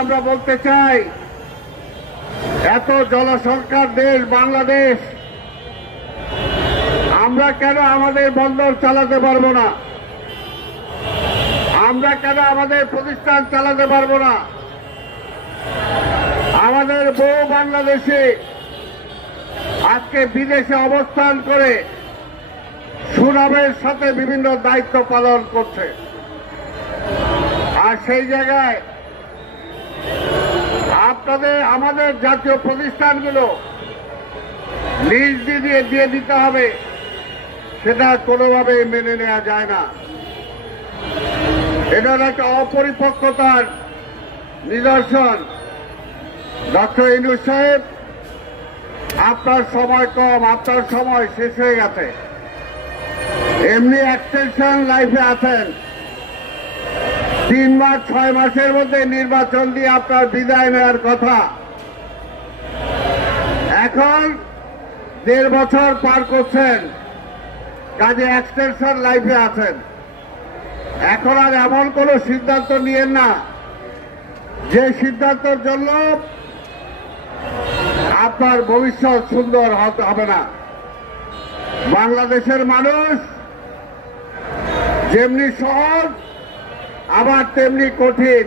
আমরা বলতে চাই, এত জনসংখ্যার দেশ বাংলাদেশ, আমরা কেন আমাদের বন্দর চালাতে পারবো না? আমরা কেন আমাদের প্রতিষ্ঠান চালাতে পারবো না? আমাদের বউ বাংলাদেশে আজকে বিদেশে অবস্থান করে সুনামের সাথে বিভিন্ন দায়িত্ব পালন করছে। আর সেই জায়গায় আমাদের জাতীয় প্রতিষ্ঠানগুলো লিজ দিয়ে দিতে হবে, সেটা কোনোভাবেই মেনে নেওয়া যায় না। এটা একটা অপরিপক্কতার নিদর্শন। ডক্টর ইউনূস সাহেব, আপনার সময় কম, আপনার সময় শেষ হয়ে গেছে। এমনি এক্সটেনশন লাইফে আছেন, 3 মাস 6 মাসের মধ্যে নির্বাচন দিয়ে আপনার বিদায় নেওয়ার কথা। এখন 1.5 বছর পার করছেন, কাজে এক্সটেনশন লাইফে আছেন। এখন আর এমন কোন সিদ্ধান্ত নিয়েন না যে সিদ্ধান্তের জন্য আপনার ভবিষ্যৎ সুন্দর হবে না। বাংলাদেশের মানুষ যেমনি সহজ আবার তেমনি কঠিন।